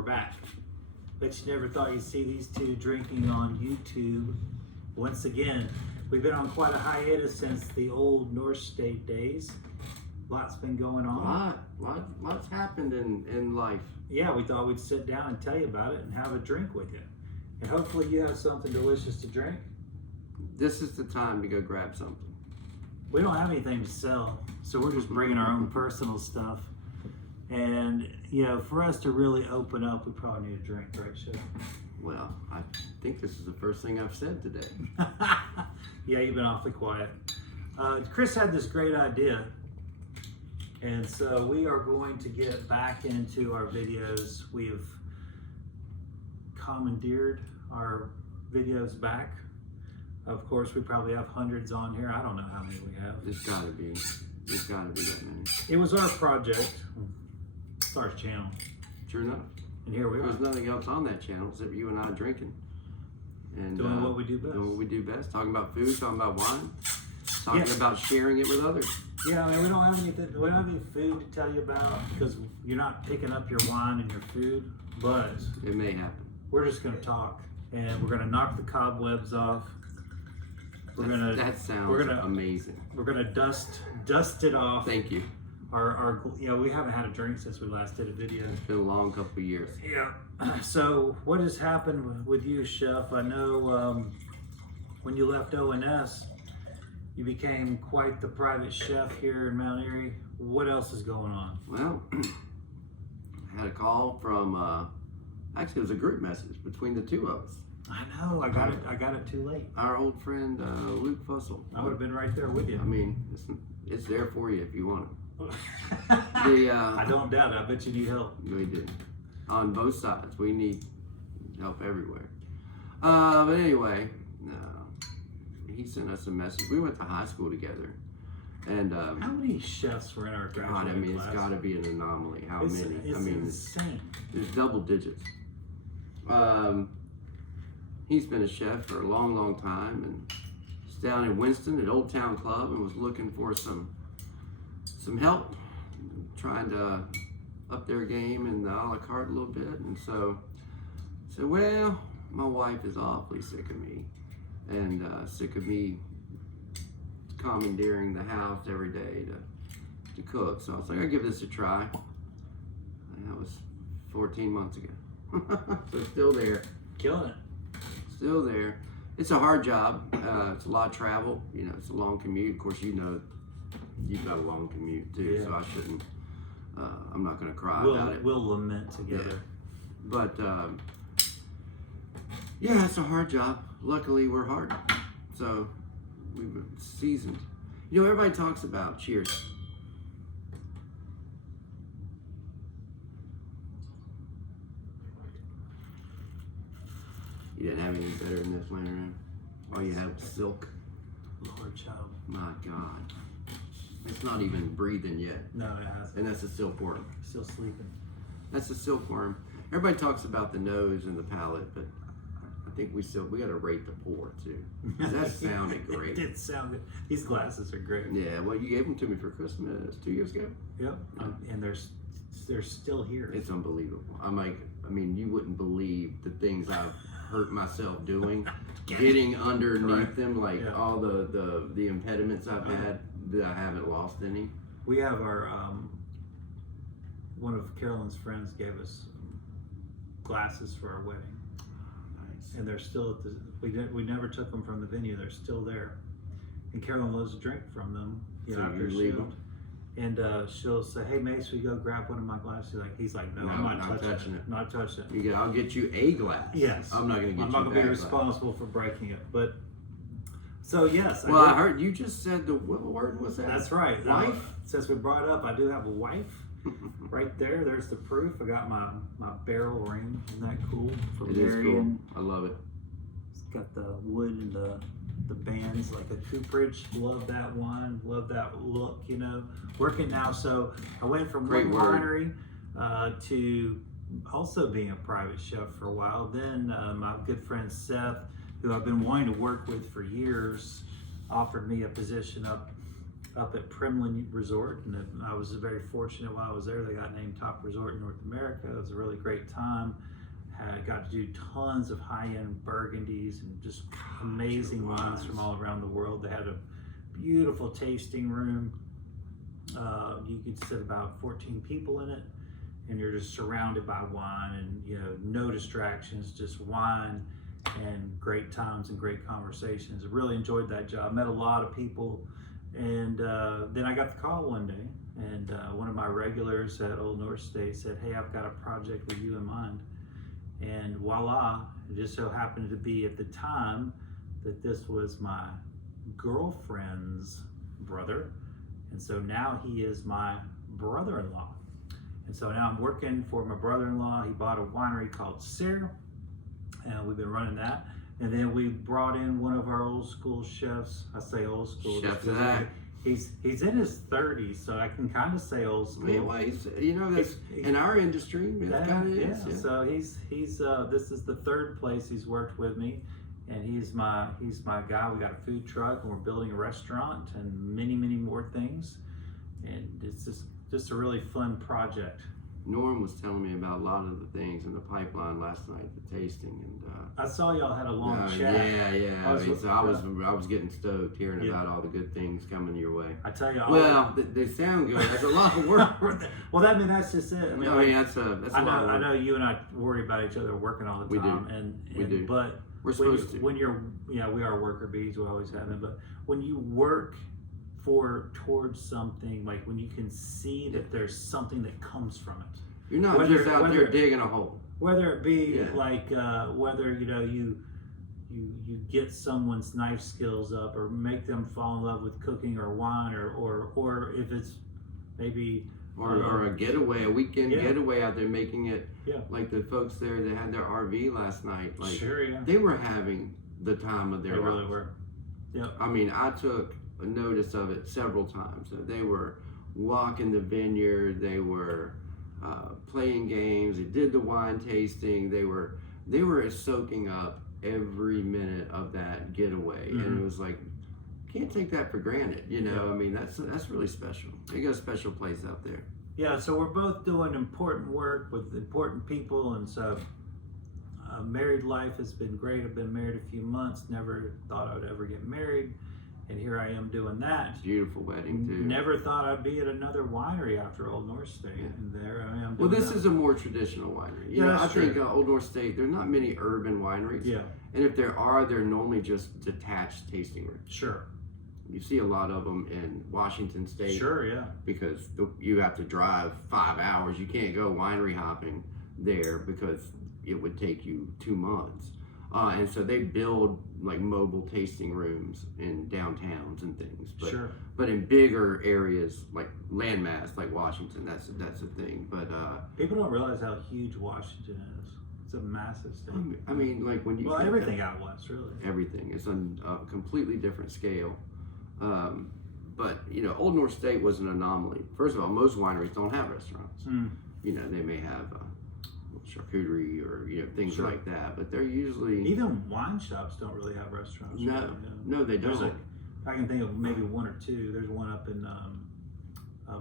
We're back. Bet you never thought you'd see these two drinking on YouTube. Once again, we've been on quite a hiatus since the old North State days. Lots been going on. Lots happened in life. Yeah, we thought we'd sit down and tell you about it and have a drink with you. And hopefully you have something delicious to drink. This is the time to go grab something. We don't have anything to sell, so we're just bringing our own personal stuff. And, you know, for us to really open up, we probably need a drink, right, Chef? Well, I think this is the first thing I've said today. Yeah, you've been awfully quiet. Chris had this great idea, and so we are going to get back into our videos. We've commandeered our videos back. Of course, we probably have hundreds on here. I don't know how many we have. There's gotta be that many. It was our project. It's our channel. Sure enough. And here we There are. was nothing else on that channel except you and I drinking. And Doing what we do best. Doing what we do best. Talking about food, talking about wine, talking Yeah. about sharing it with others. Yeah, I mean, we don't have anything. We don't have any food to tell you about because you're not picking up your wine and your food. But It may happen. we're just going to talk, and we're going to knock the cobwebs off. That sounds amazing. We're gonna dust it off. Thank you. You know, we haven't had a drink since we last did a video. It's been a long couple of years. Yeah. So what has happened with you, Chef? I know when you left ONS, you became quite the private chef here in Mount Airy. What else is going on? Well, I had a call from, actually it was a group message between the two of us. I know. I got it too late. Our old friend, Luke Fussell. I would have been right there with you. I mean, it's there for you if you want it. I don't doubt it. I bet you need help. We did. On both sides. We need help everywhere. But anyway, he sent us a message. We went to high school together. And How many chefs were in our graduating God, I mean, class? it's got to be an anomaly. How It's many? I mean, insane. there's double digits. He's been a chef for a long, long time, and he's down in Winston at Old Town Club and was looking for some help, trying to up their game in the a la carte a little bit. And so I said, well, my wife is awfully sick of me, and sick of me commandeering the house every day to cook. So I was like, I'll give this a try. And that was 14 months ago. So it's still there. Killing it. Still there. It's a hard job. It's a lot of travel. You know, it's a long commute. Of course, you know, you've got a long commute too, Yeah. so I shouldn't. I'm not going to cry about it. We'll lament together. Yeah. But yeah, it's a hard job. Luckily, we're hard, so we've been seasoned. You know, everybody talks about cheers. You didn't have anything better than this laying around? All you had was silk. Lord child. My God. It's not even breathing yet. No, it hasn't. And that's a silkworm. Still sleeping. That's a silkworm. Everybody talks about the nose and the palate, but I think we got to rate the pour too. That sounded great. It did sound good. These glasses are great. Yeah, well, you gave them to me for Christmas 2 years ago. Yep. And they're still here. It's unbelievable. I mean, you wouldn't believe the things I've hurt myself doing, getting underneath Correct. them, like Yeah. all the impediments I've had that I haven't lost any. We have our one of Carolyn's friends gave us glasses for our wedding, Nice. and they're still at the. We never took them from the venue. They're still there, and Carolyn loves to drink from them. You know, So after you a leave shift. them? And she'll say, "Hey, Mace, we go grab one of my glasses." He's like, "No, No, I'm not not touching touching it. it. Not touching it." I'll get you a glass. Yes. I'm not going to get I'm you not going to be that glass. responsible for breaking it, but so yes. Well, I did- heard you just said what word was that? That's right. Wife? Since we brought it up, I do have a wife. Right there. There's the proof. I got my barrel ring. Isn't that cool? From It is cool. Marion. I love it. It's got the wood and the bands like a cooperage. Love that one. Love that look. You know, working now. So I went from Great one word. winery to also being a private chef for a while. Then my good friend Seth, who I've been wanting to work with for years, offered me a position up up at Primland Resort, and I was very fortunate while I was there. They got named top resort in North America. It was a really great time. Got to do tons of high-end burgundies and just amazing wines from all around the world. They had a beautiful tasting room. You could sit about 14 people in it, and you're just surrounded by wine, and no distractions, just wine and great times and great conversations. I really enjoyed that job. Met a lot of people, and then I got the call one day, and one of my regulars at Old North State said, "Hey, I've got a project with you in mind." And voila, it just so happened to be at the time that this was my girlfriend's brother. And so now he is my brother-in-law. And so now I'm working for my brother-in-law. He bought a winery called Sayre, and we've been running that. And then we brought in one of our old school chefs. I say old school. Chef to that. He's in his 30s, so I can kind of say old school. Yeah, well, that's in our industry. That kind of is. Yeah. So he's this is the third place he's worked with me, and he's my guy. We got a food truck, and we're building a restaurant, and many more things, and it's just a really fun project. Norm was telling me about a lot of the things in the pipeline last night, the tasting, and I saw y'all had a long chat. Yeah. I was getting stoked hearing about all the good things coming your way. I tell you, they sound good. That's a lot of work. Well, that's just it. That's a lot of work. I know you and I worry about each other working all the time, we do. But we're supposed to. When you're, we are worker bees. We always have been. But when you work towards something, like when you can see that there's something that comes from it. You're not just out there digging a hole. Whether it be whether you get someone's knife skills up, or make them fall in love with cooking or wine, or if it's maybe or a getaway, a weekend getaway out there, making it like the folks there that had their RV last night. Like they were having the time of their lives. They really were. Yeah. I mean, I took a notice of it several times. They were walking the vineyard. They were playing games. They did the wine tasting. They were soaking up every minute of that getaway, and it was like, can't take that for granted. I mean, that's really special. They got a special place out there. Yeah. So we're both doing important work with important people, and so married life has been great. I've been married a few months. Never thought I would ever get married. And here I am doing that. Beautiful wedding too. Never thought I'd be at another winery after Old North State, and there I am. Well, this is a more traditional winery. I think Old North State. There's not many urban wineries. Yeah. And if there are, they're normally just detached tasting rooms. Sure. You see a lot of them in Washington State. Sure, yeah. Because you have to drive 5 hours. You can't go winery hopping there because it would take you 2 months. And so they build like mobile tasting rooms in downtowns and things. But in bigger areas like landmass, like Washington, that's a thing. But people don't realize how huge Washington is. It's a massive state. I mean, like when you everything out west, really. Everything is on a completely different scale. But Old North State was an anomaly. First of all, most wineries don't have restaurants. They may have charcuterie or things like that, but they're usually even wine shops don't really have restaurants. No, they don't. I can think of maybe one or two. There's one up in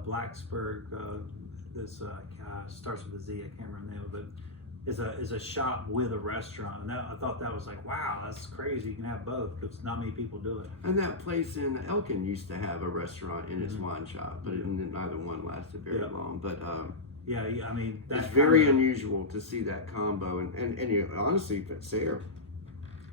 Blacksburg. This starts with a Z. I can't remember the name of it. Is a shop with a restaurant, and I thought that was like, wow, that's crazy. You can have both because not many people do it. And that place in Elkin used to have a restaurant in its wine shop, but neither one lasted very long. But yeah, I mean, it's very unusual to see that combo, and honestly, Sayre,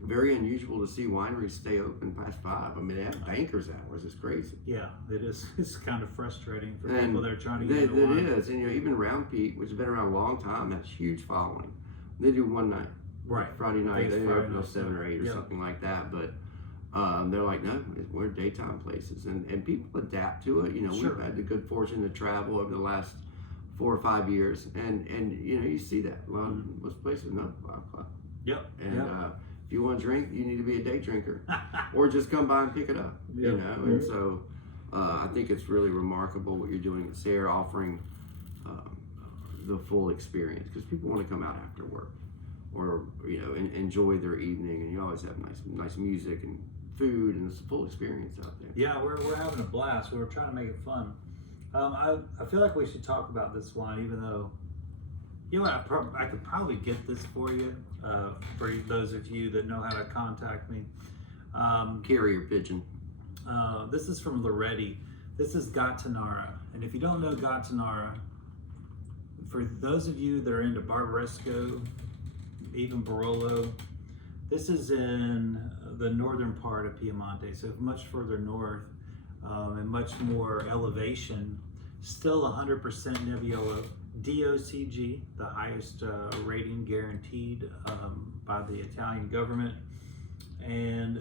very unusual to see wineries stay open past 5. I mean, they have bankers hours. It's crazy. Yeah, it is. It's kind of frustrating for people that are trying to get into wine. It is, and even Round Peak, which has been around a long time, has a huge following. They do one night, Friday night. They open till 7 or 8 or something like that, but. They're like, no, we're daytime places, and people adapt to it. We've had the good fortune to travel over the last 4 or 5 years, and you see that a lot of most places, no, 5 o'clock. Yep. And if you want to drink, you need to be a day drinker, or just come by and pick it up. And so I think it's really remarkable what you're doing at Sayre, offering the full experience, because people want to come out after work, or enjoy their evening, and you always have nice music and food and it's a full experience out there. Yeah, we're having a blast. We're trying to make it fun. I feel like we should talk about this wine, even though, you know, I could probably get this for you, for those of you that know how to contact me. Carrier pigeon. This is from Loretti. This is Gattinara. And if you don't know Gattinara, for those of you that are into Barbaresco, even Barolo, this is in the northern part of Piemonte, so much further north and much more elevation. Still 100% Nebbiolo. DOCG, the highest rating guaranteed by the Italian government. And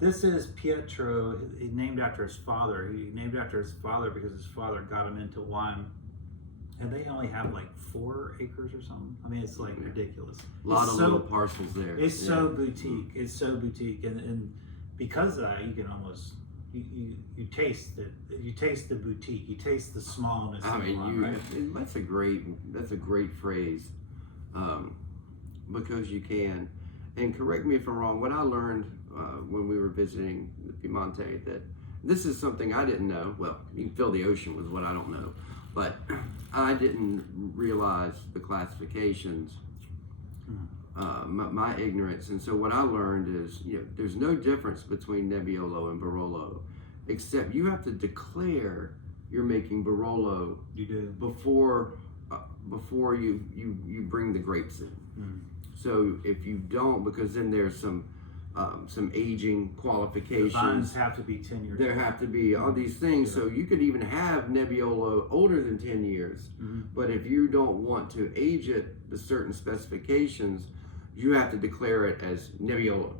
this is Pietro. He's named after his father. He named after his father because his father got him into wine. And they only have like 4 acres or something. I mean, it's like ridiculous. A lot of little parcels there. It's so boutique. It's so boutique, and because of that, you can almost you taste it. You taste the boutique. You taste the smallness. I mean, right? that's a great phrase, because you can. And correct me if I'm wrong. What I learned when we were visiting the Piemonte, that this is something I didn't know. Well, you can fill the ocean with what I don't know, but I didn't realize the classifications. My ignorance. And so what I learned is, you know, there's no difference between Nebbiolo and Barolo, except you have to declare you're making Barolo. You do before you bring the grapes in. So if you don't, because then there's some aging qualifications. The vines have to be 10 years. There have to be all these things. So you could even have Nebbiolo older than 10 years, but if you don't want to age it to certain specifications, you have to declare it as Nebbiolo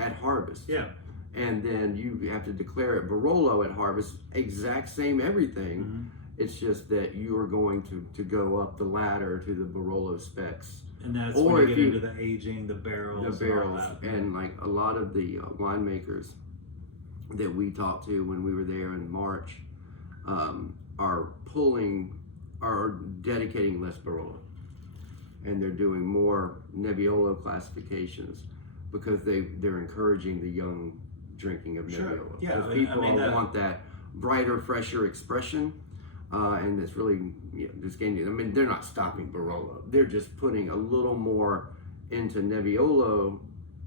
at harvest. Yeah. And then you have to declare it Barolo at harvest, exact same everything. It's just that you are going to go up the ladder to the Barolo specs. And that's when you get into the aging, the barrels, and all that. And like a lot of the winemakers that we talked to when we were there in March are dedicating less Barolo. And they're doing more Nebbiolo classifications because they're encouraging the young drinking of Nebbiolo. Yeah, because people want that brighter, fresher expression, and it's really just gaining. I mean, they're not stopping Barolo; they're just putting a little more into Nebbiolo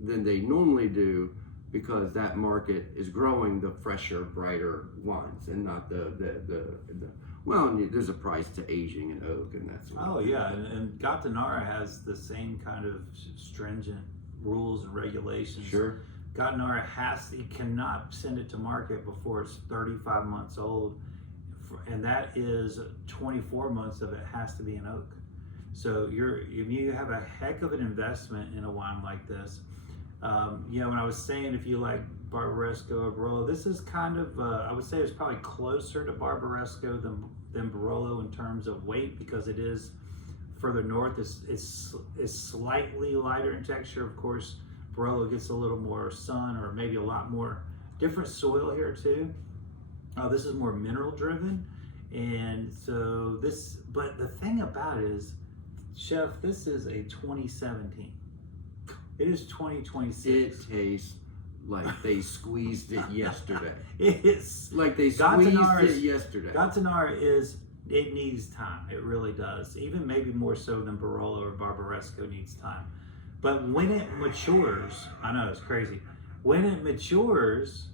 than they normally do, because that market is growing the fresher, brighter wines, and not the well, there's a price to aging and oak, and that's what. Oh yeah, and Gattinara has the same kind of stringent rules and regulations. Sure. Gattinara you cannot send it to market before it's 35 months old, and that is 24 months of it has to be an oak. So you have a heck of an investment in a wine like this. You know, when I was saying if you like Barbaresco or Barolo, this is kind of, I would say it's probably closer to Barbaresco than Barolo in terms of weight, because it is further north. It's slightly lighter in texture. Of course, Barolo gets a little more sun, or maybe a lot more different soil here too. This is more mineral driven. And so but the thing about it is, Chef, this is a 2017. It is 2026. It tastes like they squeezed it yesterday. It's like they squeezed it yesterday. Gattinara it needs time. It really does. Even maybe more so than Barolo or Barbaresco needs time. But when it matures, I know it's crazy. When it matures,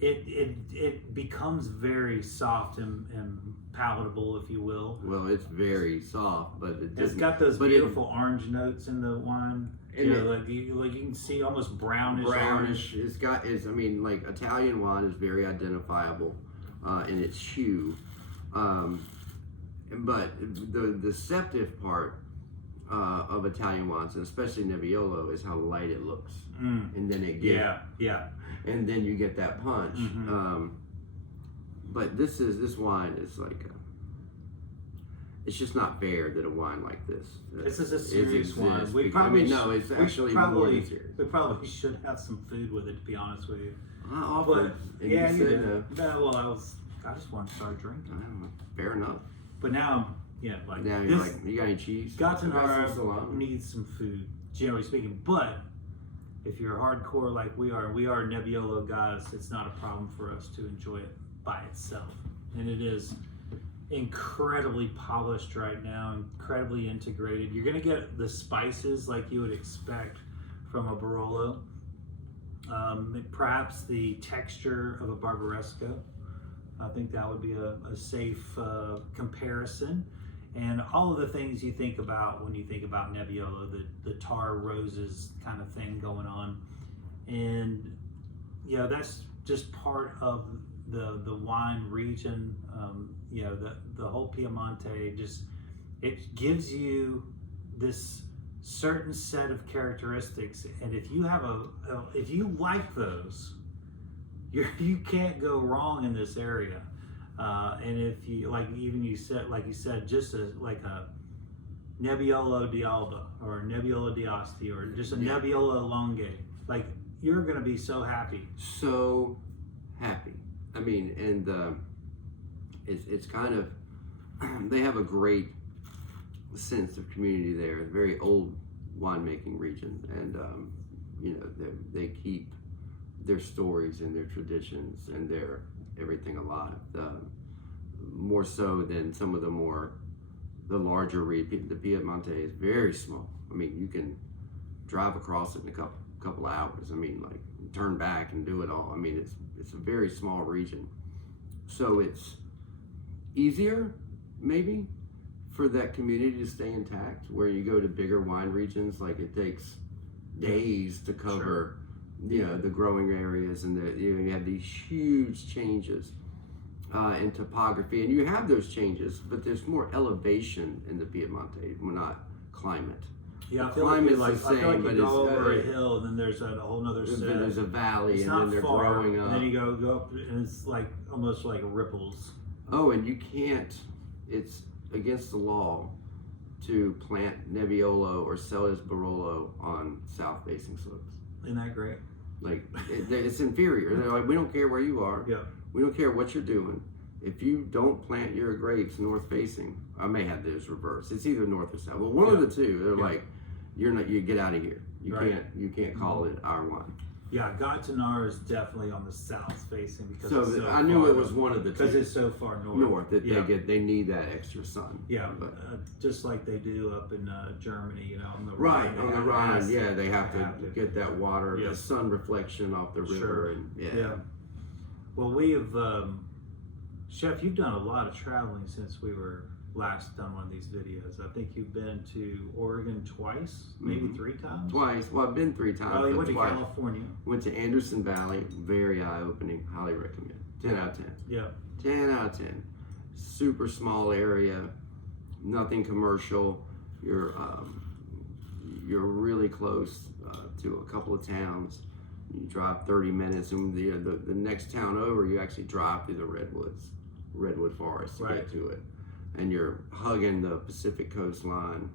it becomes very soft and palatable, if you will. Well, it's very soft, but it's got those beautiful orange notes in the wine. Like you can see almost brownish. Brownish. I mean, like Italian wine is very identifiable in its hue, but the deceptive part of Italian wines, and especially Nebbiolo, is how light it looks, and then it gets and then you get that punch. But this wine is like it's just not fair that a wine like this. This is a serious wine. It's actually more than serious. We probably should have some food with it, to be honest with you. I offered. Yeah, you did. No, well, I just want to start drinking. Fair enough. But now, now you're like, you got any cheese? Gattinara needs some food, generally speaking. But if you're hardcore like we are Nebbiolo guys, it's not a problem for us to enjoy it by itself. And it is incredibly polished right now, incredibly integrated. You're gonna get the spices like you would expect from a Barolo. Perhaps the texture of a Barbaresco. I think that would be a safe comparison. And all of the things you think about when you think about Nebbiolo, the tar roses kind of thing going on. And that's just part of the wine region. The whole Piemonte, it gives you this certain set of characteristics, and if you have if you like those, you can't go wrong in this area. And if you you said just like a Nebbiolo d'Alba or Nebbiolo d'Asti or just a Nebbiolo Longue, like you're gonna be so happy. So happy. I mean, and it's kind of, they have a great sense of community there. A very old winemaking region, and they keep their stories and their traditions and their everything alive, more so than some of the larger regions. The Piemonte is very small. I mean, you can drive across it in a couple hours. I mean, like turn back and do it all. I mean, it's a very small region, so it's easier maybe for that community to stay intact. Where you go to bigger wine regions, like it takes days to cover, the growing areas, and you have these huge changes in topography, and you have those changes, but there's more elevation in the Piemonte, not climate. Yeah, I feel like you go over a hill, and then there's a whole nother set. There's a valley, and then they're growing up. And then you go up, and it's like almost like ripples. Oh, and you can't. It's against the law to plant Nebbiolo or sell as Barolo on south-facing slopes. Isn't that great? Like it's inferior. They're like, we don't care where you are. Yeah. We don't care what you're doing. If you don't plant your grapes north-facing, I may have those reversed. It's either north or south, but one of the two. They're like, you get out of here. You can't call it our wine. Yeah, Gat-Tanar is definitely on the south facing because it's so I knew it was one of the two. Because it's so far north. They need that extra sun. Yeah, but just like they do up in Germany, on the Rhine. Rhine. On the Rhine, they have to get that water, the sun reflection off the river. Sure. And, Well, we have, Chef, you've done a lot of traveling since we were last done one of these videos. I think you've been to Oregon twice, maybe 3 times? Twice. Well, I've been 3 times. Oh, you went to California. Went to Anderson Valley. Very eye-opening. Highly recommend. 10 out of 10. Yeah. 10 out of 10. Super small area. Nothing commercial. You're really close to a couple of towns. You drive 30 minutes, and the next town over, you actually drive through the redwood forest to get to it. And you're hugging the Pacific coastline.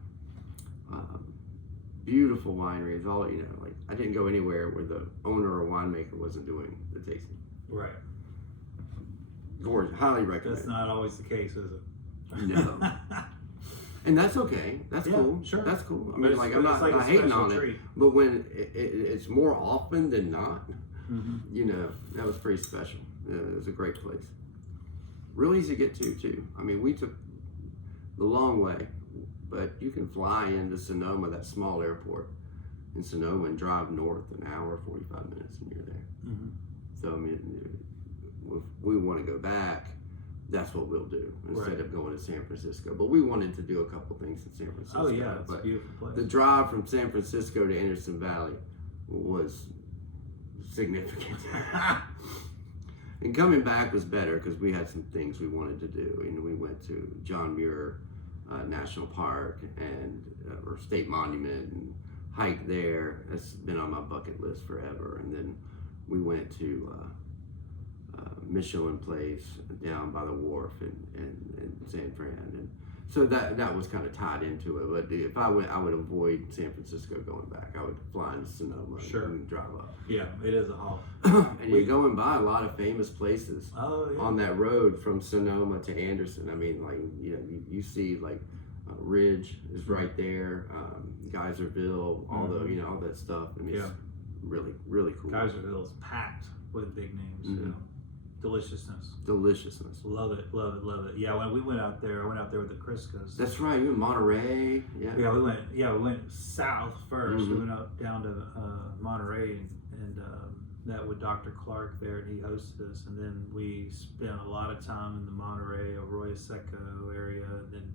Beautiful wineries. All like I didn't go anywhere where the owner or winemaker wasn't doing the tasting. Right. Gorgeous. Highly recommend. That's not always the case, is it? No. And that's okay. That's cool. Sure. That's cool. I mean, I'm not like hating on treat. it, but when it's more often than not, that was pretty special. It was a great place. Really easy to get to too. I mean, we took the long way, but you can fly into Sonoma, that small airport in Sonoma, and drive north an hour, 45 minutes, and you're there. So I mean, if we want to go back, that's what we'll do instead of going to San Francisco. But we wanted to do a couple things in San Francisco. Oh yeah, it's a beautiful place. The drive from San Francisco to Anderson Valley was significant. And coming back was better because we had some things we wanted to do. And we went to John Muir National Park and or State Monument and hiked there. That's been on my bucket list forever. And then we went to Michelin Place down by the wharf in San Fran, and so that was kind of tied into it. But if I went, I would avoid San Francisco going back. I would fly into Sonoma and drive up. Yeah, it is a haul. And you're going by a lot of famous places on that road from Sonoma to Anderson. I mean, like you see like Ridge is right there, Geyserville, all that stuff. I mean, it's really, really cool. Geyserville is packed with big names. Mhm. Deliciousness. Deliciousness. Love it, love it, love it. Yeah, when we went out there, I went out there with the Criscos. That's right. You in Monterey? Yeah. We went south 1st. We Mhm. went up down to Monterey and met with Dr. Clark there, and he hosted us. And then we spent a lot of time in the Monterey, Arroyo Seco area, and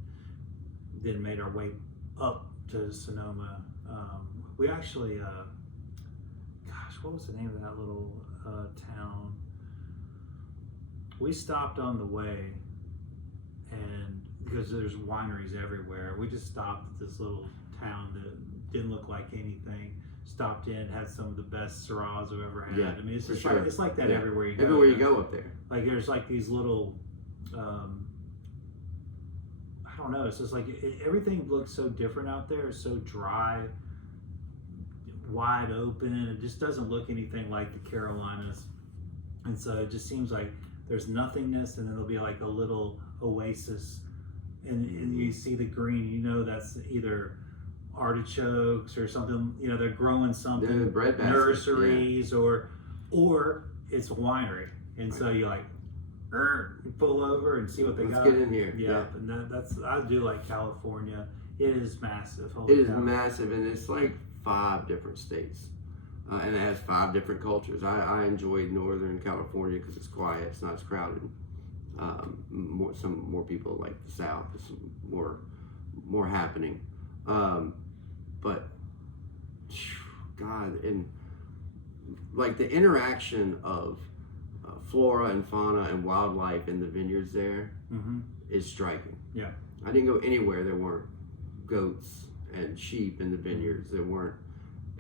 then made our way up to Sonoma. We actually, what was the name of that little town? We stopped on the way, and because there's wineries everywhere, we just stopped at this little town that didn't look like anything. Stopped in, had some of the best Syrahs I've ever had. Yeah, I mean, it's for just sure. like, it's like that Yeah. everywhere you go. Everywhere you go up there. Like there's like these little, I don't know. It's just like everything looks so different out there. It's so dry, wide open. It just doesn't look anything like the Carolinas, and so it just seems like there's nothingness, and then there'll be like a little oasis, and you see the green. You know that's either artichokes or something. You know they're growing something. The bread basket, nurseries or it's a winery, and so you like you pull over and see what they Let's got. get in here. Yeah, and that's I do like California. It is massive. It is massive, and it's like 5 different states, and it has 5 different cultures. I enjoyed Northern California because it's quiet, it's not as crowded. Some more people like the South. There's some more happening, but God, and like the interaction of flora and fauna and wildlife in the vineyards there is striking. Yeah, I didn't go anywhere there weren't goats and sheep in the vineyards. There weren't.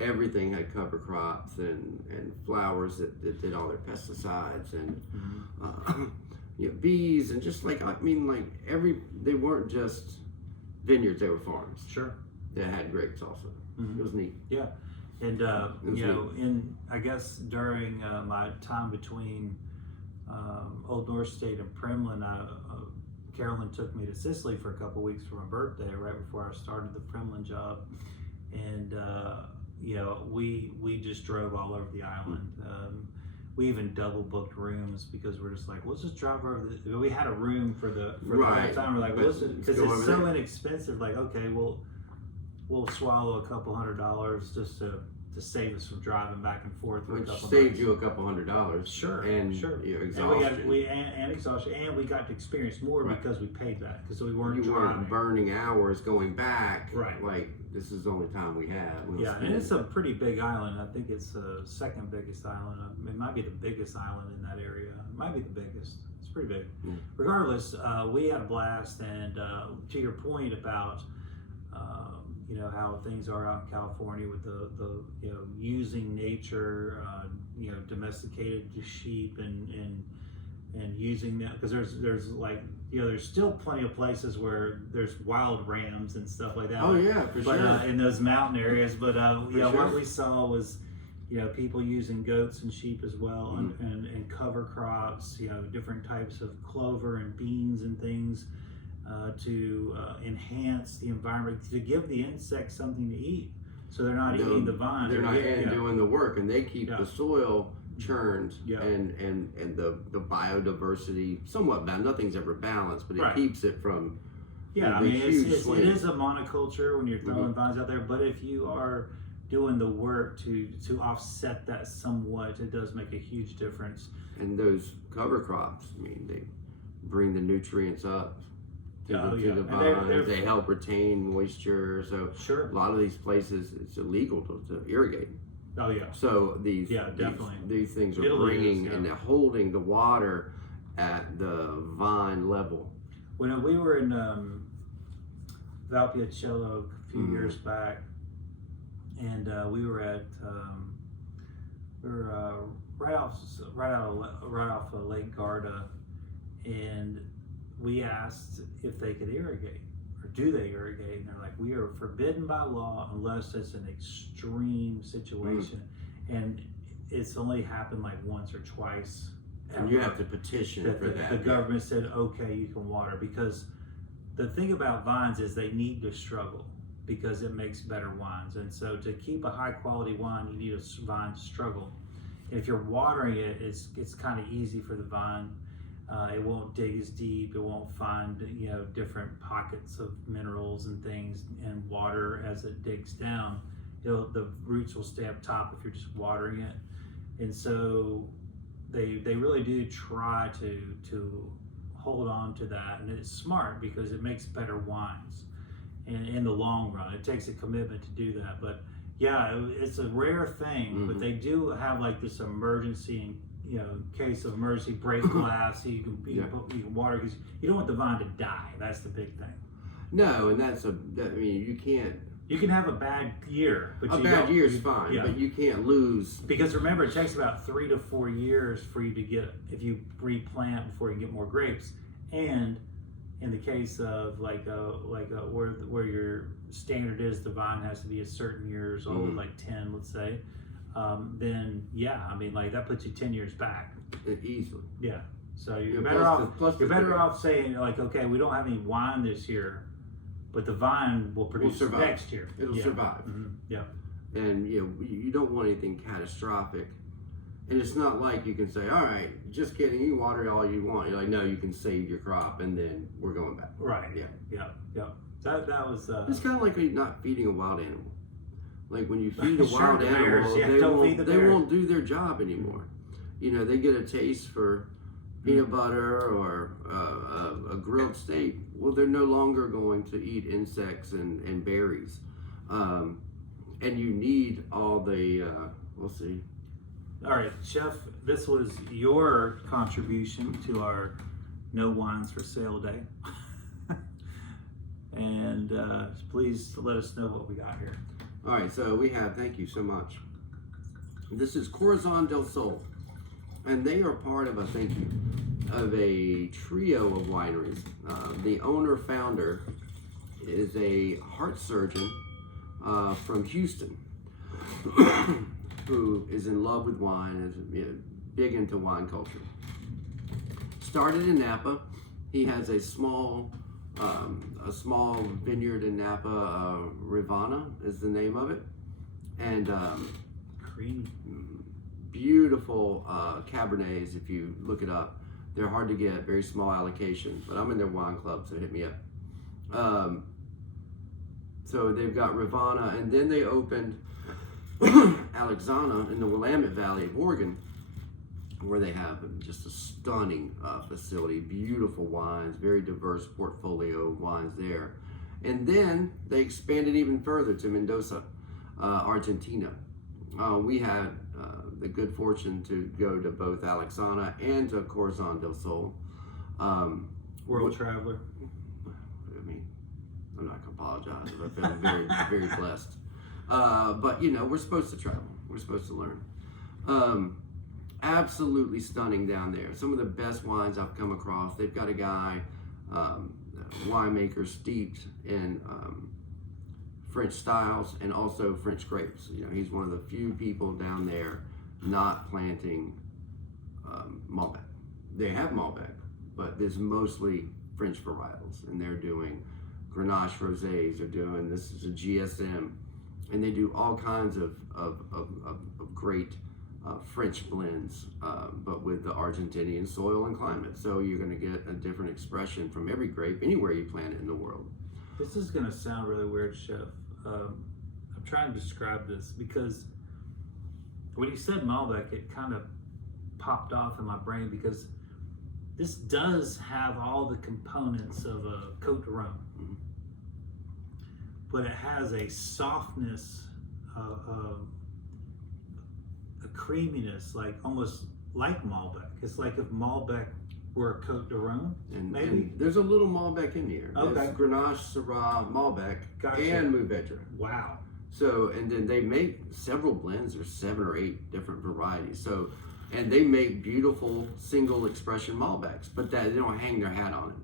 Everything had cover crops and flowers that did all their pesticides and bees and just like they weren't just vineyards. They were farms. sure. That had grapes also. It was neat. Yeah, and I guess during my time between Old North State and Primlin, Carolyn took me to Sicily for a couple weeks for my birthday, right before I started the Primlin job, and we just drove all over the island. We even double booked rooms because we're just like, let's just drive over. We had a room for the Right. time. We're like, But listen, because go it's over so there. inexpensive. Like, okay, we'll swallow a couple $100 just to save us from driving back and forth for a Which couple saved nights. you a couple $100. Sure, And sure. your And exhaustion. and exhaustion, and we got to experience more Right. because we paid that because we weren't You driving. weren't burning hours going back. Right. Like, this is the only time we have. We'll Yeah, spend and it's it. a pretty big island. I think it's the second biggest island. It might be the biggest island in that area. It might be the biggest. It's pretty big. Yeah. Regardless, we had a blast. And to your point about how things are out in California with the using nature, domesticated sheep and using that, because there's like there's still plenty of places where there's wild rams and stuff like that. Oh yeah, for But sure. in those mountain areas, but sure. what we saw was people using goats and sheep as well, Mm-hmm. and cover crops, different types of clover and beans and things to enhance the environment, to give the insects something to eat, so they're not eating the vines. They're not getting- doing the work, and they keep Yeah. the soil churned Yeah. and the biodiversity somewhat balanced. Nothing's ever balanced, but it Right. keeps it from Yeah, I the mean, huge it swings. is a monoculture when you're throwing vines out there, but if you are doing the work to offset that somewhat, it does make a huge difference. And those cover crops, I mean, they bring the nutrients up to Oh, the yeah. And they're- vines. They help retain moisture. So Sure. a lot of these places, it's illegal to irrigate. Oh yeah. So these definitely. these things are Italy is, bringing yeah. and they're holding the water at the vine level. When we were in Valpiacello a few years back, and we were at right off of Lake Garda, and we asked if they could irrigate, or do they irrigate, and they're like, we are forbidden by law unless it's an extreme situation, and it's only happened like once or twice. And you have to petition for that. The government said, okay, you can water, because the thing about vines is they need to struggle. because it makes better wines. And so to keep a high quality wine, you need a vine to struggle. And if you're watering it, it's kind of easy for the vine. It won't dig as deep. It won't find different pockets of minerals and things and water as it digs down. The roots will stay up top if you're just watering it. And so they really do try to hold on to that, and it's smart because it makes better wines. And in the long run, it takes a commitment to do that. But yeah, it's a rare thing. But they do have like this emergency, case of emergency, break glass, so you can water, because you don't want the vine to die. That's the big thing. No, and you can't. You can have a bad year, but a bad year is fine, but you can't lose. Because remember, it takes about 3 to 4 years for you to get, if you replant before you get more grapes. And in the case of where your standard is, the vine has to be a certain years old, like 10, let's say. Then that puts you 10 years back Easily. Yeah. So you're better off. You're better off saying okay, we don't have any wine this year, but the vine will produce next year. It'll survive. Yeah. And you don't want anything catastrophic. And it's not like you can say, all right, just kidding, you water all you want. You're like, no, you can save your crop, and then we're going back. Right. Yeah. That was. It's kind of like not feeding a wild animal. Like when you feed a wild animal, they won't do their job anymore. They get a taste for peanut butter or a grilled steak. Well, they're no longer going to eat insects and berries. And you need all the, we'll see. All right, Chef, this was your contribution to our No Wines for Sale Day. And please let us know what we got here. All right, so we have, thank you so much. This is Corazon del Sol. And they are part of a trio of wineries. The owner-founder is a heart surgeon from Houston who is in love with wine, is big into wine culture. Started in Napa. He has a small vineyard in Napa. Rivanna is the name of it, and creamy. Beautiful Cabernets, if you look it up. They're hard to get, very small allocation, but I'm in their wine club, so hit me up. So they've got Rivanna, and then they opened Alexana in the Willamette Valley of Oregon, where they have just a stunning facility, beautiful wines, very diverse portfolio of wines there. And then they expanded even further to Mendoza, Argentina. We had the good fortune to go to both Alexana and to Corazon del Sol. World traveler. I mean, I'm not gonna apologize. I've been very, very blessed. But we're supposed to travel. We're supposed to learn. Absolutely stunning down there. Some of the best wines I've come across. They've got a guy, winemaker steeped in French styles and also French grapes. He's one of the few people down there not planting Malbec. They have Malbec, but there's mostly French varietals, and they're doing Grenache rosés. They're doing, this is a GSM, and they do all kinds of great French blends, but with the Argentinian soil and climate. So you're going to get a different expression from every grape anywhere you plant it in the world. This is going to sound really weird, Chef. I'm trying to describe this because when you said Malbec, it kind of popped off in my brain, because this does have all the components of a Côte de Rhône, but it has a softness, a creaminess, like almost like Malbec. It's like if Malbec were a Côte de Rhône, maybe. And there's a little Malbec in here. Okay. There's Grenache, Syrah, Malbec, and Mourvedre. Wow. So, and then they make several blends. There's 7 or 8 different varieties. So, and they make beautiful single expression Malbecs, but they don't hang their hat on it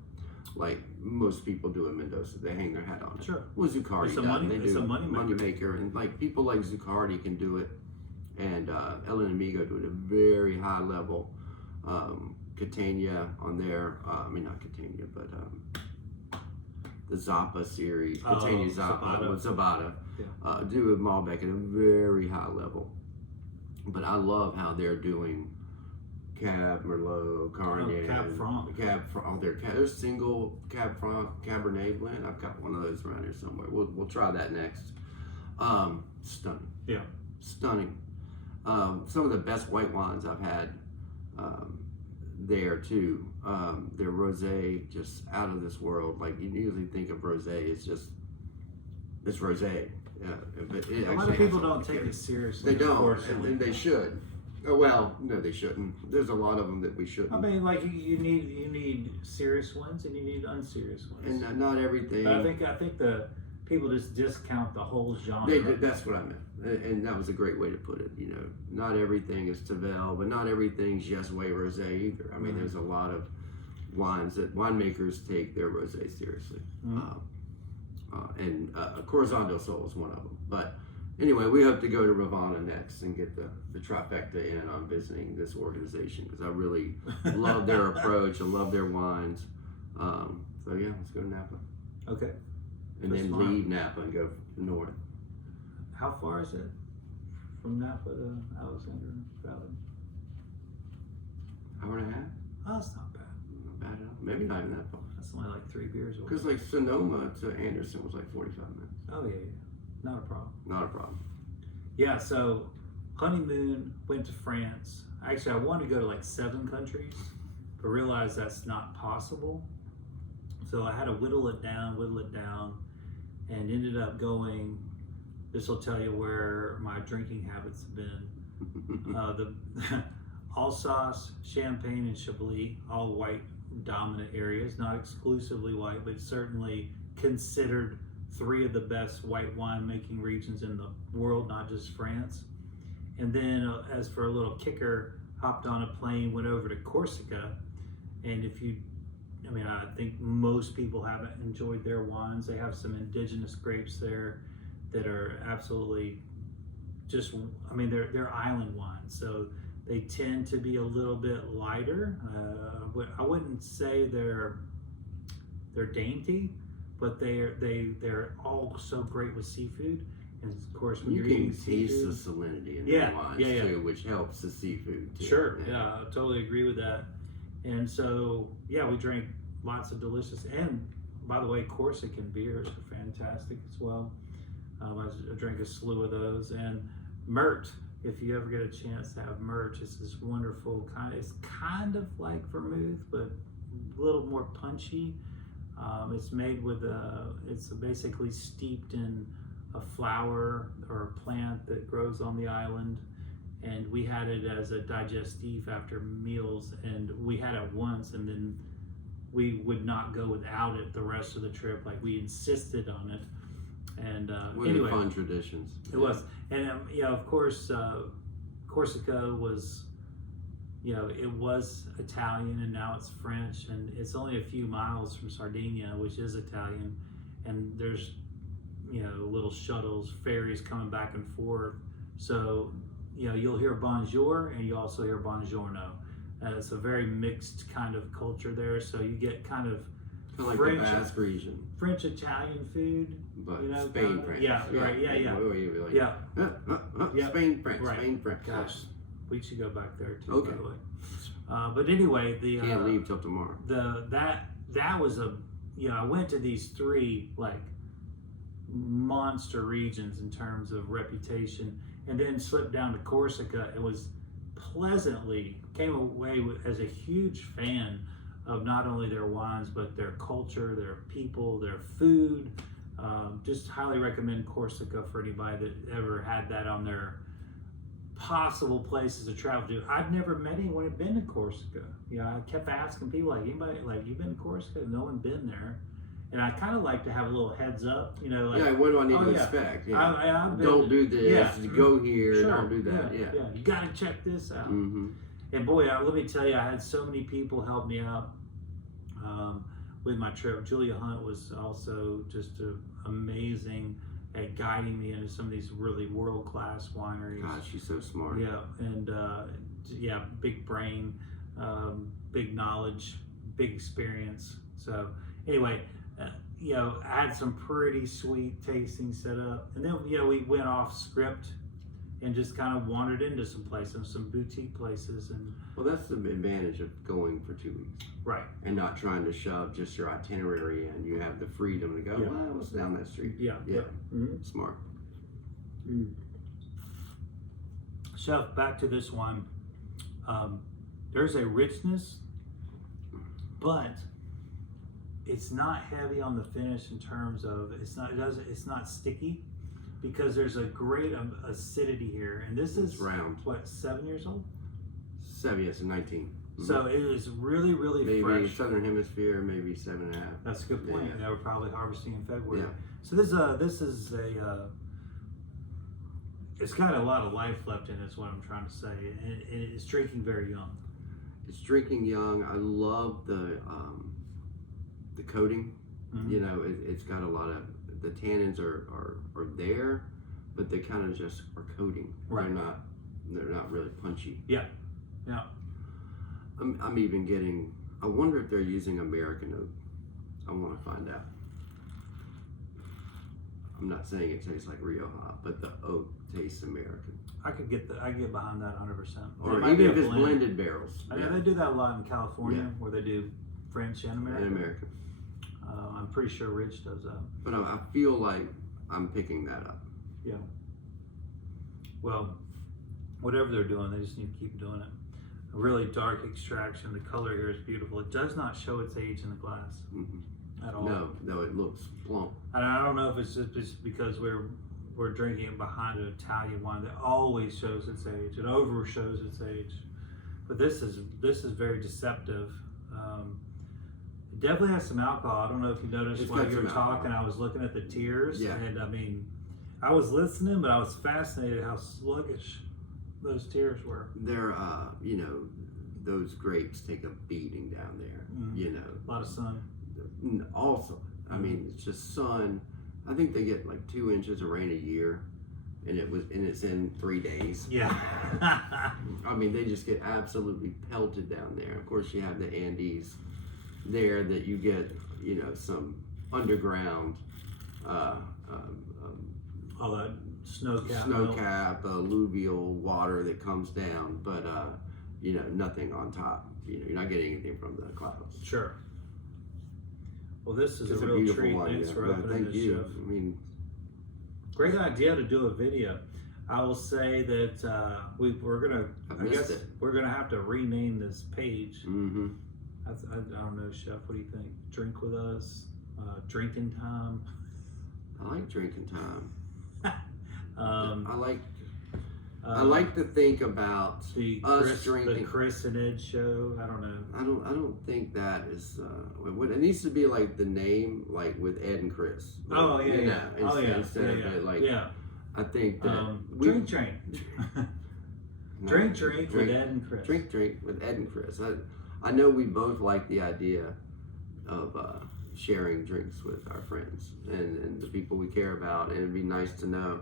like most people do in Mendoza. They hang their hat on it. Sure. Well, Zuccardi It's a does. money maker, and like people like Zuccardi can do it, and El Enemigo do it at a very high level. Catania on there. I mean, not Catania, but the Zappa series, Oh, Continue Zappa, Zapata. with Zapata, Yeah. do with Malbec at a very high level. But I love how they're doing Cab, Merlot, Carignan, Cab Franc. Their single Cab Franc Cabernet blend. I've got one of those around here somewhere. We'll try that next. Stunning. Yeah. Stunning. Some of the best white wines I've had there too. Their rosé just out of this world. Like you usually think of rosé, it's rosé. Yeah, but it A lot of people don't take it seriously. They don't, unfortunately. and they should. Oh, well, no, they shouldn't. There's a lot of them that we shouldn't. I mean, like you need serious ones and you need unserious ones. And not everything. But I think the people just discount the whole genre. That's what I meant, and that was a great way to put it. You know, not everything is Tavel, but not everything's Yes Way Rosé either. I mean, there's a lot of wines that winemakers take their rosé seriously, and Corazon del Sol is one of them. But anyway, we hope to go to Ravana next and get the trifecta in on visiting this organization because I really love their approach. I love their wines. So yeah, let's go to Napa. Okay. And That's then fine. leave Napa and go north. How far is it from Napa to Alexander Valley? Hour and a half? Oh, that's not bad. Not bad at all. Maybe not even that far. That's only like 3 beers away. Because like Sonoma to Anderson was like 45 minutes. Oh yeah, not a problem. Not a problem. Yeah, so honeymoon, went to France. Actually, I wanted to go to like 7 countries, but realized that's not possible. So I had to whittle it down, and ended up going. This will tell you where my drinking habits have been. The Alsace, Champagne, and Chablis, all white dominant areas, not exclusively white, but certainly considered 3 of the best white wine making regions in the world, not just France. And then as for a little kicker, hopped on a plane, went over to Corsica. And I think most people haven't enjoyed their wines. They have some indigenous grapes there that are absolutely they're island wines. So they tend to be a little bit lighter. I wouldn't say they're dainty, but they're all so great with seafood. And of course, when you you're can eating taste seafood, the salinity in Yeah, the wines yeah. too, which helps the seafood too. Sure, yeah, I totally agree with that. And so, yeah, we drank lots of delicious, and by the way, Corsican beers are fantastic as well. I drank a slew of those, and Mert. If you ever get a chance to have Mert, it's this wonderful it's kind of like vermouth, but a little more punchy. It's made with it's basically steeped in a flower or a plant that grows on the island, and we had it as a digestif after meals, and we had it once, and then we would not go without it the rest of the trip. Like we insisted on it, and One anyway, of the fun traditions. it was, and of course, Corsica was, it was Italian, and now it's French, and it's only a few miles from Sardinia, which is Italian, and there's little shuttles, ferries coming back and forth. So, you'll hear bonjour and you also hear buongiorno. It's a very mixed kind of culture there. So you get kind of Like French, the Basque region, French Italian food. but Spain, Spain, France. Yeah, right. Yeah. Yeah. Spain, France. Right. Spain, France. Gosh, we should go back there too. Okay. By the way. But anyway, Can't leave till tomorrow. That was I went to these 3 like monster regions in terms of reputation, and then slipped down to Corsica. It was came away as a huge fan of not only their wines but their culture, their people, their food. Just highly recommend Corsica for anybody that ever had that on their possible places to travel to. I've never met anyone who'd been to Corsica. I kept asking people, like, anybody, like, you been to Corsica? No one been there. And I kind of like to have a little heads up, like, what do I need to yeah. expect? Yeah. I've been, Don't do this. Yeah. Go here. Sure. Don't do that. Yeah. You got to check this out. Mm-hmm. And boy, let me tell you, I had so many people help me out with my trip. Julia Hunt was also just amazing at guiding me into some of these really world-class wineries. God, she's so smart. Yeah, and big brain, big knowledge, big experience. So anyway, you know, had some pretty sweet tasting set up. And then, you know, we went off script and just kind of wandered into some places, some boutique places. And Well, that's the advantage of going for 2 weeks right. and not trying to shove just your itinerary in. You have the freedom to go, Yeah. well, what's down that street? Yeah. Yeah. Mhm. Smart. Chef, back to this one. There's a richness, but it's not heavy on the finish in terms of it's not sticky, because there's a great acidity here, and this It's is round. what, 7 years old. 7, yes, 19. So it is really, really Maybe fresh. Southern Hemisphere, maybe 7.5. That's a good point. Yeah. They were probably harvesting in February. Yeah. So this is a it's got a lot of life left in it, is what I'm trying to say, and it's drinking very young. It's drinking young. I love the coating. Mhm. You know, it's got a lot of, the tannins are there, but they kind of just are coating. Right. They're not really punchy. Yeah. Yeah. I'm even getting, I wonder if they're using American oak. I want to find out. I'm not saying it tastes like Rioja, but the oak tastes American. I get behind that 100%. Or It might be even a if it's blend. blended barrels. I mean, they do that a lot in California, Yeah. where they do French and American. And American. I'm pretty sure Ridge does that. But I feel like I'm picking that up. Yeah. Well, whatever they're doing, they just need to keep doing it. A really dark extraction. The color here is beautiful. It does not show its age in the glass at all. No, it looks plump. And I don't know if it's just because we're drinking it behind an Italian wine that always shows its age. It over shows its age. But this is very deceptive. It definitely has some alcohol. I don't know if you noticed It's while got you were some alcohol. talking, I was looking at the tears. Yeah. And I mean, I was listening, but I was fascinated how sluggish those tears were. They're, you know, those grapes take a beating down there. Mhm. You know, A lot of sun. also, I mean, it's just sun. I think they get like 2 inches of rain a year, and it's in 3 days. Yeah. I mean, they just get absolutely pelted down there. Of course, you have the Andes there that you get, you know, some underground All that snow cap. alluvial water that comes down, but you know, nothing on top. You know, you're not getting anything from the clouds. Sure. Well, this is It's a a real beautiful treat. one. Thanks Yeah. for No, opening thank this, you. Chef. I mean, Great idea to do a video. I will say that we're gonna. I've I missed guess it. we're gonna have to rename this page. mm-hmm. I don't know, Chef. What do you think? Drink with us. Drinking time. I like drinking time. Um, I like to think about the us drinking. The Chris and Ed show. I don't know. I don't think that is. It needs to be like the name, like with Ed and Chris. Oh yeah, You yeah. know, Oh yeah. Instead Yeah, of yeah. it, like, Yeah. I think that Drink. No, Drink with Ed and Chris. Drink with Ed and Chris. I know we both like the idea of sharing drinks with our friends and the people we care about, and it'd be nice to know.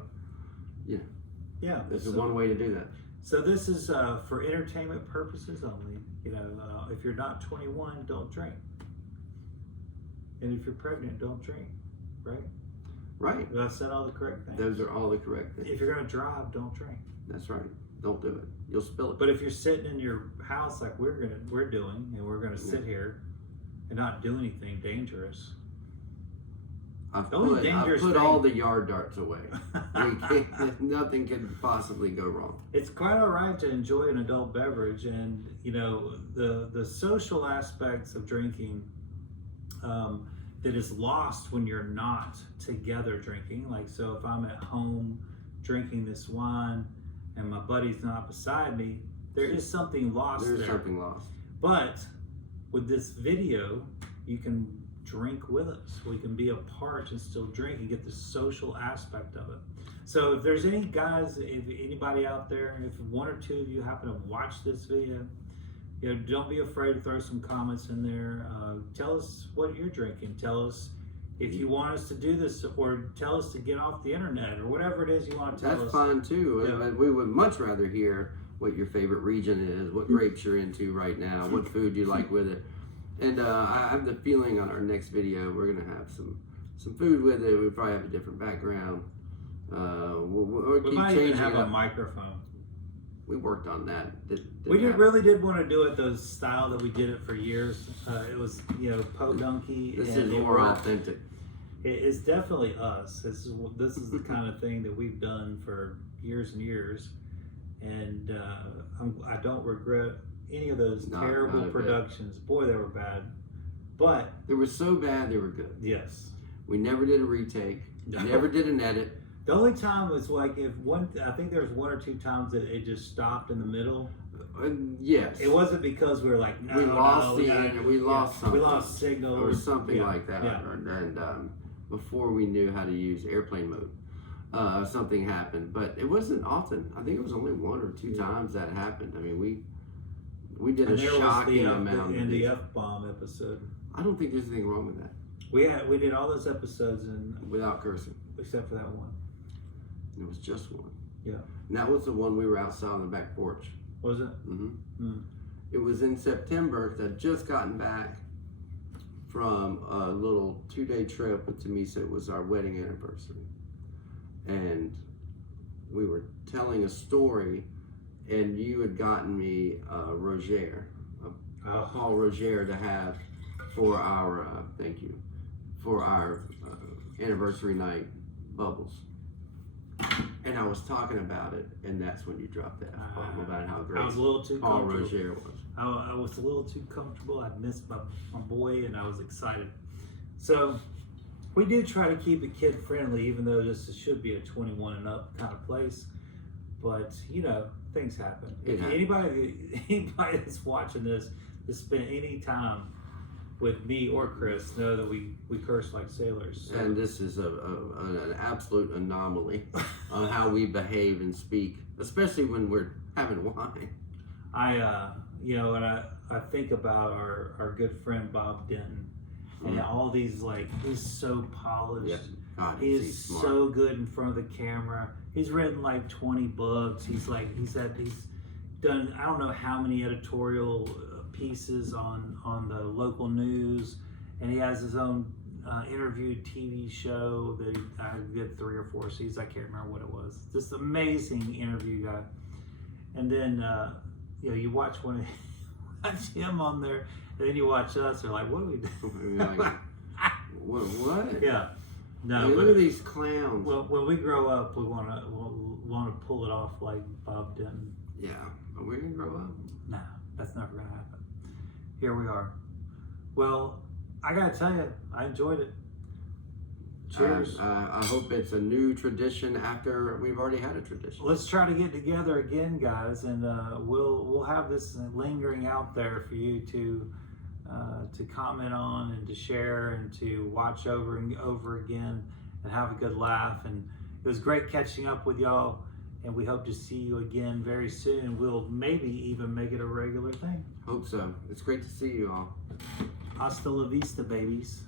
Yeah. This is so- one way to do that. So this is for entertainment purposes only. You know, if you're not 21, don't drink. And if you're pregnant, don't drink. Right? Right. Have I said all the correct things? Those are all the correct things. If you're gonna drive, don't drink. That's right. Don't do it. You'll spill it. But if you're sitting in your house like we're doing, and we're gonna sit here and not do anything dangerous. I've the only put dangerous all thing- the yard darts away. Nothing can possibly go wrong. It's quite all right to enjoy an adult beverage, and you know the social aspects of drinking that is lost when you're not together drinking. Like, so if I'm at home drinking this wine and my buddy's not beside me, there is something lost There's there. something lost. But with this video, you can drink with us. We can be a part and still drink and get the social aspect of it. So if there's any guys, if anybody out there, if one or two of you happen to watch this video, you know, don't be afraid to throw some comments in there. Tell us what you're drinking. Tell us if you want us to do this, or tell us to get off the internet, or whatever it is you want to tell us. That's fine too. Yeah. We would much rather hear what your favorite region is, what grapes you're into right now, what food you like with it. And I have the feeling on our next video we're gonna have some some food with it. We probably have a different background. We'll We keep might even changing have it a up. microphone. We worked on that. Really did want to do it those style that we did it for years. It was, you know, Podunky. This and is it more worked. authentic. It's definitely us. This is the kind of thing that we've done for years and years, and I don't regret any of those Not terrible a bit. productions. Boy, they were bad, but They were so bad they were good. yes. We never did a retake. Never did an edit. The only time was like I think there was one or two times that it just stopped in the middle. Yes. It wasn't because we were like, no, We lost no, the gotta- end. We lost something. We lost signal or something yeah, like that. Yeah. And before we knew how to use airplane mode, something happened. But it wasn't often. I think it was only one or two times that happened. I mean, we did And a there was shocking amount. in the F-bomb episode. I don't think there's anything wrong with that. We did all those episodes Without cursing. except for that one. It was just one. Yeah. And that was the one we were outside on the back porch. Was it? It was in September because I'd just gotten back from a little 2-day trip with Tamisa. It was our wedding anniversary. And we were telling a story, and you had gotten me Roger, Paul Roger to have for our, thank you, for our anniversary night bubbles. And I was talking about it, and that's when you dropped that F-bomb about how great I was a little too Paul comfortable. Roger was. I was a little too comfortable. I missed my boy, and I was excited. So we do try to keep it kid friendly, even though this should be a 21 and up kind of place. But you know, things happen. If anybody that's watching this that spent any time with me or Chris know that we curse like sailors. So. And this is an absolute anomaly on how we behave and speak, especially when we're having wine. You know, and I think about our good friend Bob Denton and all these, like, he's so polished. Yeah. God, He's smart. so good in front of the camera. He's written like 20 books. He's done I don't know how many editorial pieces on the local news, and he has his own interviewed TV show that I did 3 or 4 seasons. I can't remember what it was. Just amazing interview guy. And then you know, you watch watch him on there, and then you watch us. They're like, what do we do? Like, what? Yeah. No, I mean, but look at these clowns. well, when we grow up, we want to pull it off like Bob Denton. Yeah, are we gonna grow up? No, that's never gonna happen. Here we are. Well, I gotta tell you, I enjoyed it. Cheers. I hope it's a new tradition after we've already had a tradition. Let's try to get together again, guys, and we'll have this lingering out there for you to comment on and to share and to watch over and over again and have a good laugh. And it was great catching up with y'all, and we hope to see you again very soon. We'll maybe even make it a regular thing. Hope so. It's great to see you all. Hasta la vista, babies.